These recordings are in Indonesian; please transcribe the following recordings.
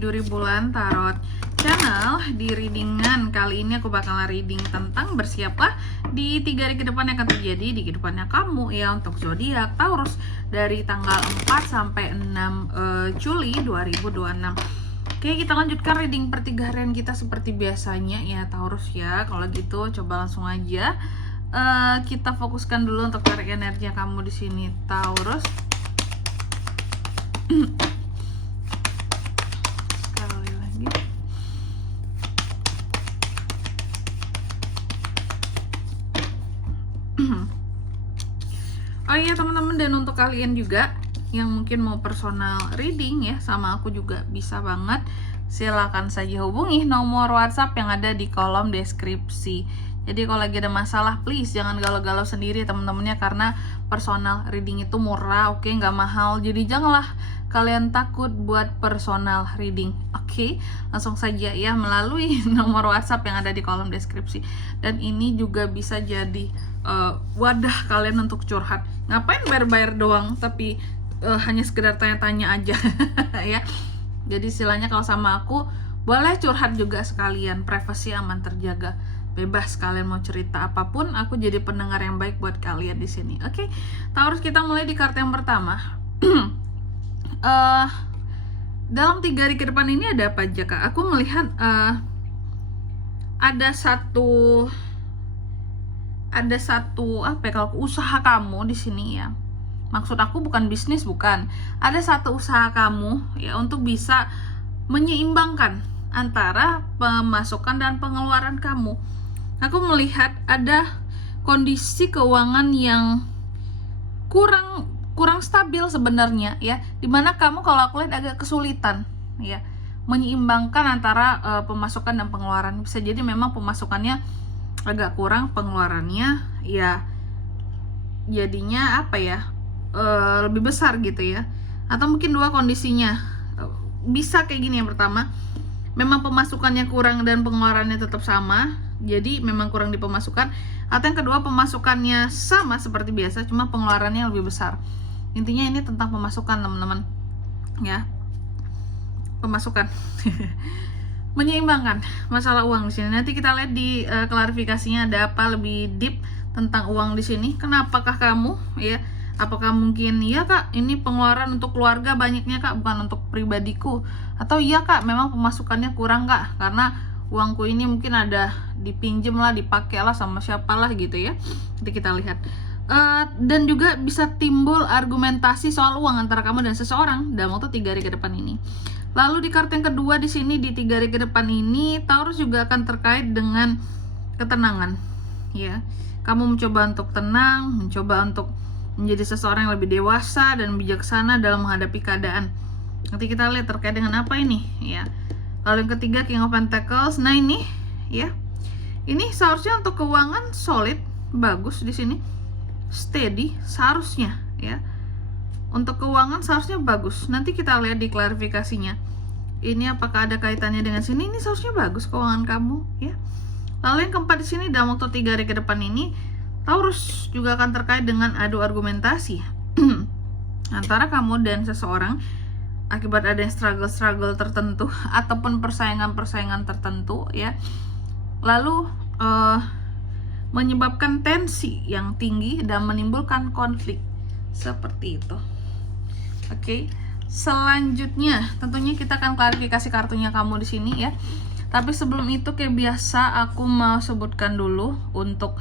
Duri Bulan Tarot Channel. Di readingan kali ini aku bakal reading tentang bersiaplah di 3 hari ke depan yang akan terjadi di kehidupannya kamu ya, untuk zodiak Taurus dari tanggal 4 sampai 6 Juli 2026. Oke, kita lanjutkan reading per 3 harian kita seperti biasanya ya Taurus ya. Kalau gitu coba langsung aja kita fokuskan dulu untuk tarik energi kamu di sini Taurus. Sekali lagi. Oh iya teman-teman, dan untuk kalian juga yang mungkin mau personal reading ya sama aku juga bisa banget, silakan saja hubungi nomor WhatsApp yang ada di kolom deskripsi. Jadi kalau lagi ada masalah, please jangan galau-galau sendiri teman-temannya, karena personal reading itu murah, oke, nggak mahal. Jadi janganlah kalian takut buat personal reading, oke? Langsung saja ya melalui nomor WhatsApp yang ada di kolom deskripsi. Dan ini juga bisa jadi wadah kalian untuk curhat. Ngapain bayar-bayar doang, tapi hanya sekedar tanya-tanya aja ya. Jadi istilahnya kalau sama aku boleh curhat juga sekalian, privasi aman terjaga. Bebas kalian mau cerita apapun, aku jadi pendengar yang baik buat kalian di sini. Oke, Taurus, kita mulai di kartu yang pertama. Dalam 3 hari ke depan ini ada apa aja kak? Aku melihat ada satu apa ya, kalau usaha kamu di sini ya. Maksud aku bukan bisnis, bukan. Ada satu usaha kamu ya untuk bisa menyeimbangkan antara pemasukan dan pengeluaran kamu. Aku melihat ada kondisi keuangan yang kurang stabil sebenarnya ya, dimana kamu kalau aku lihat agak kesulitan ya menyeimbangkan antara pemasukan dan pengeluaran. Bisa jadi memang pemasukannya agak kurang, pengeluarannya ya jadinya apa ya, lebih besar gitu ya. Atau mungkin dua kondisinya bisa kayak gini. Yang pertama, memang pemasukannya kurang dan pengeluarannya tetap sama, jadi memang kurang di pemasukan. Atau yang kedua, pemasukannya sama seperti biasa, cuma pengeluarannya lebih besar. Intinya ini tentang pemasukan teman-teman ya, pemasukan menyeimbangkan masalah uang di sini. Nanti kita lihat di klarifikasinya ada apa lebih deep tentang uang di sini. Kenapakah kamu ya, apakah mungkin iya kak ini pengeluaran untuk keluarga banyaknya kak, bukan untuk pribadiku, atau iya kak memang pemasukannya kurang kak karena uangku ini mungkin ada dipinjem lah, dipakai lah sama siapalah gitu ya. Nanti kita lihat. Dan juga bisa timbul argumentasi soal uang antara kamu dan seseorang dalam waktu 3 hari ke depan ini. Lalu di kartu yang kedua di sini di 3 hari ke depan ini, Taurus juga akan terkait dengan ketenangan ya. Kamu mencoba untuk tenang, mencoba untuk menjadi seseorang yang lebih dewasa dan bijaksana dalam menghadapi keadaan. Nanti kita lihat terkait dengan apa ini ya. Lalu yang ketiga, King of Pentacles. Nah ini ya, ini seharusnya untuk keuangan solid, bagus di sini, steady seharusnya ya. Untuk keuangan seharusnya bagus. Nanti kita lihat di klarifikasinya. Ini apakah ada kaitannya dengan sini? Ini seharusnya bagus keuangan kamu ya. Lalu yang keempat di sini, dalam waktu 3 hari ke depan ini, Taurus juga akan terkait dengan adu argumentasi antara kamu dan seseorang akibat ada struggle tertentu ataupun persaingan tertentu ya. Lalu menyebabkan tensi yang tinggi dan menimbulkan konflik seperti itu. Oke. Selanjutnya tentunya kita akan klarifikasi kartunya kamu di sini ya. Tapi sebelum itu kayak biasa aku mau sebutkan dulu untuk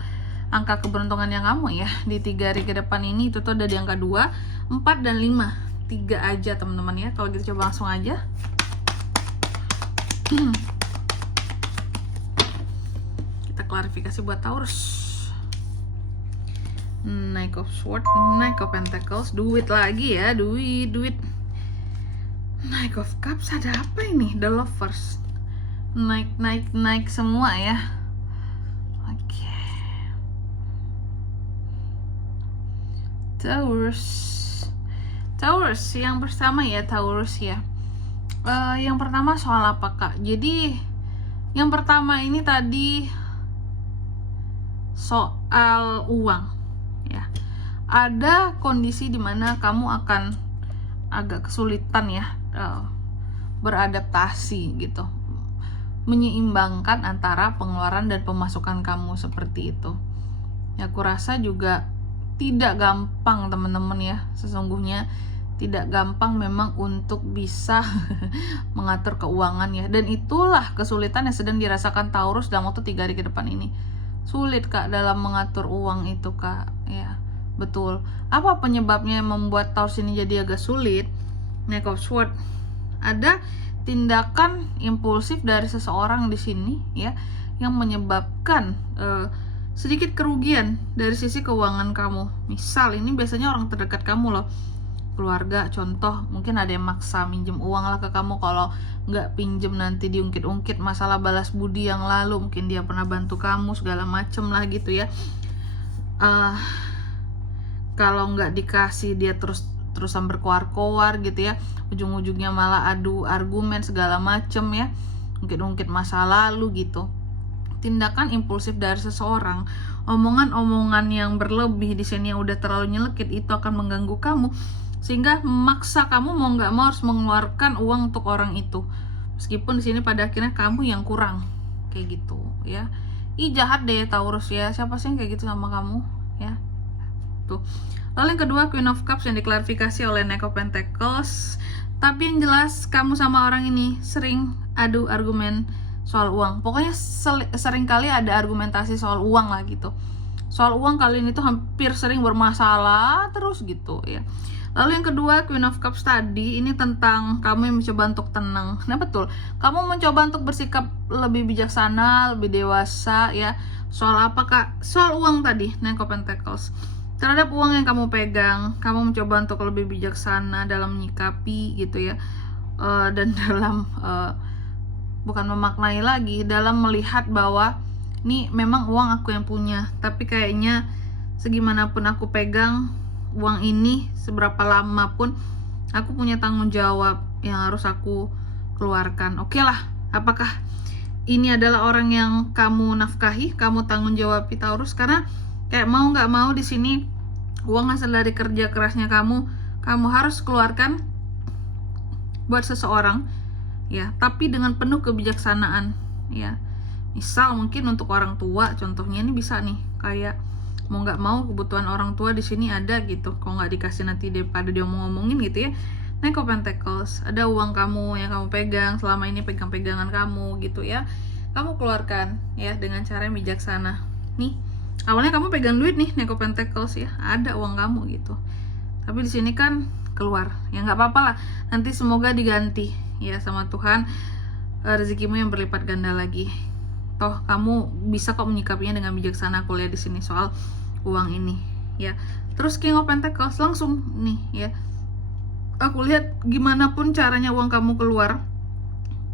angka keberuntungan yang kamu ya di 3 hari ke depan ini. Itu tuh ada di angka 2, 4 dan 5. 3 aja teman-teman ya. Kalau gitu coba langsung aja. Kita klarifikasi buat Taurus. Knight of Swords, Knight of Pentacles, duit lagi ya, duit. Knight of Cups, ada apa ini? The Lovers. Naik semua ya. Oke. Taurus yang pertama ya, Taurus ya. Yang pertama soal apa kak? Jadi yang pertama ini tadi soal uang ya. Ada kondisi dimana kamu akan agak kesulitan ya beradaptasi gitu, menyeimbangkan antara pengeluaran dan pemasukan kamu seperti itu. Ya, aku rasa juga tidak gampang teman-teman ya, sesungguhnya tidak gampang memang untuk bisa mengatur keuangan ya, dan itulah kesulitan yang sedang dirasakan Taurus dalam waktu 3 hari ke depan ini. Sulit kak dalam mengatur uang itu kak ya, betul. Apa penyebabnya yang membuat Taurus ini jadi agak sulit? Knight of Swords, ada tindakan impulsif dari seseorang di sini ya, yang menyebabkan sedikit kerugian dari sisi keuangan kamu. Misal ini biasanya orang terdekat kamu loh, keluarga contoh, mungkin ada yang maksa minjem uang lah ke kamu, kalau nggak pinjem nanti diungkit-ungkit masalah balas budi yang lalu, mungkin dia pernah bantu kamu segala macem lah gitu ya. Kalau nggak dikasih dia terusan berkoar-koar gitu ya, ujung-ujungnya malah adu argumen segala macem ya, ungkit-ungkit masa lalu gitu. Tindakan impulsif dari seseorang, omongan-omongan yang berlebih di sini yang udah terlalu nyelekit, itu akan mengganggu kamu sehingga memaksa kamu mau nggak mau harus mengeluarkan uang untuk orang itu, meskipun di sini pada akhirnya kamu yang kurang kayak gitu ya. Ih, jahat deh Taurus ya, siapa sih yang kayak gitu sama kamu ya tuh. Lalu yang kedua, Queen of Cups yang diklarifikasi oleh Knight of Pentacles. Tapi yang jelas kamu sama orang ini sering adu argumen soal uang. Pokoknya sering kali ada argumentasi soal uang lah gitu. Soal uang kalian itu hampir sering bermasalah terus gitu ya. Lalu yang kedua, Queen of Cups tadi ini tentang kamu yang mencoba untuk tenang. Nah betul, kamu mencoba untuk bersikap lebih bijaksana, lebih dewasa ya. Soal apa kak? Soal uang tadi, Knight of Pentacles. Terhadap uang yang kamu pegang, kamu mencoba untuk lebih bijaksana dalam menyikapi gitu ya. Dan dalam bukan memaknai lagi, dalam melihat bahwa ini memang uang aku yang punya, tapi kayaknya segimanapun aku pegang uang ini, seberapa lama pun aku punya tanggung jawab yang harus aku keluarkan. Oke lah, apakah ini adalah orang yang kamu nafkahi, kamu tanggung jawab Taurus? Karena kayak mau nggak mau di sini uang hasil dari kerja kerasnya kamu harus keluarkan buat seseorang ya, tapi dengan penuh kebijaksanaan ya. Misal mungkin untuk orang tua contohnya, ini bisa nih kayak mau nggak mau kebutuhan orang tua di sini ada gitu, kalau nggak dikasih nanti daripada dia ngomongin gitu ya. Knight of Pentacles, ada uang kamu yang kamu pegang selama ini, pegangan kamu gitu ya, kamu keluarkan ya dengan cara yang bijaksana. Nih awalnya kamu pegang duit nih, Knight of Pentacles ya, ada uang kamu gitu, tapi di sini kan keluar ya, nggak apa-apa lah, nanti semoga diganti ya sama Tuhan, rezekimu yang berlipat ganda lagi. Toh kamu bisa kok menyikapinya dengan bijaksana, aku lihat di sini soal uang ini ya. Terus King of Pentacles langsung nih ya, aku lihat gimana pun caranya uang kamu keluar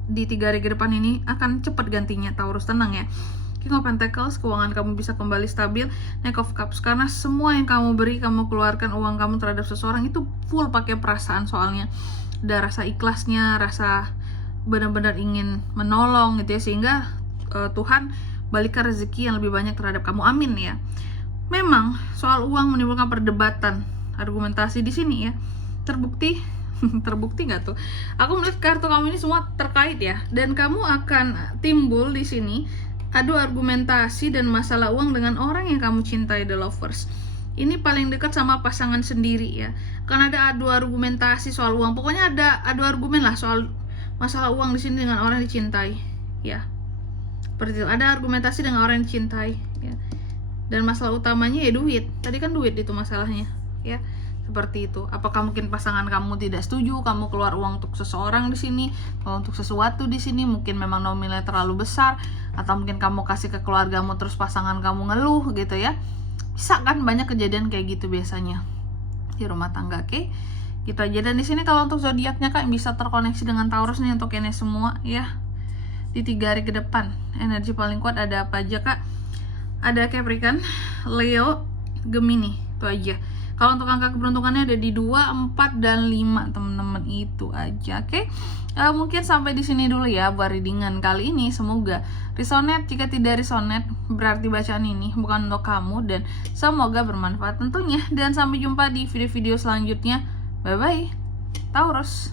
di 3 hari ke depan ini akan cepat gantinya Taurus, tenang ya. King of Pentacles, keuangan kamu bisa kembali stabil. Knight of Cups, karena semua yang kamu beri, kamu keluarkan uang kamu terhadap seseorang itu full pakai perasaan, soalnya ada rasa ikhlasnya, rasa benar-benar ingin menolong gitu ya, sehingga Tuhan balikan rezeki yang lebih banyak terhadap kamu, amin ya. Memang soal uang menimbulkan perdebatan, argumentasi di sini ya, terbukti terbukti nggak tuh? Aku melihat kartu kamu ini semua terkait ya, dan kamu akan timbul di sini adu argumentasi dan masalah uang dengan orang yang kamu cintai, the lovers. Ini paling dekat sama pasangan sendiri ya, karena ada adu argumentasi soal uang. Pokoknya ada adu argumen lah soal masalah uang di sini dengan orang yang dicintai ya. Seperti itu, ada argumentasi dengan orang yang dicintai ya. Dan masalah utamanya ya duit. Tadi kan duit itu masalahnya ya. Seperti itu. Apakah mungkin pasangan kamu tidak setuju kamu keluar uang untuk seseorang di sini, atau untuk sesuatu di sini, mungkin memang nominalnya terlalu besar, atau mungkin kamu kasih ke keluargamu terus pasangan kamu ngeluh gitu ya. Bisa kan, banyak kejadian kayak gitu biasanya di rumah tangga. Oke, gitu aja. Dan di sini kalau untuk zodiaknya kak bisa terkoneksi dengan Taurus nih untuk ini semua ya. Di 3 hari ke depan energi paling kuat ada apa aja kak? Ada Capricorn, Leo, Gemini, itu aja. Kalau untuk angka keberuntungannya ada di 2, 4, dan 5 teman-teman, itu aja. Oke, mungkin sampai di sini dulu ya buat readingan kali ini. Semoga resonate. Jika tidak resonate berarti bacaan ini bukan untuk kamu, dan semoga bermanfaat tentunya. Dan sampai jumpa di video-video selanjutnya. Bye bye Taurus.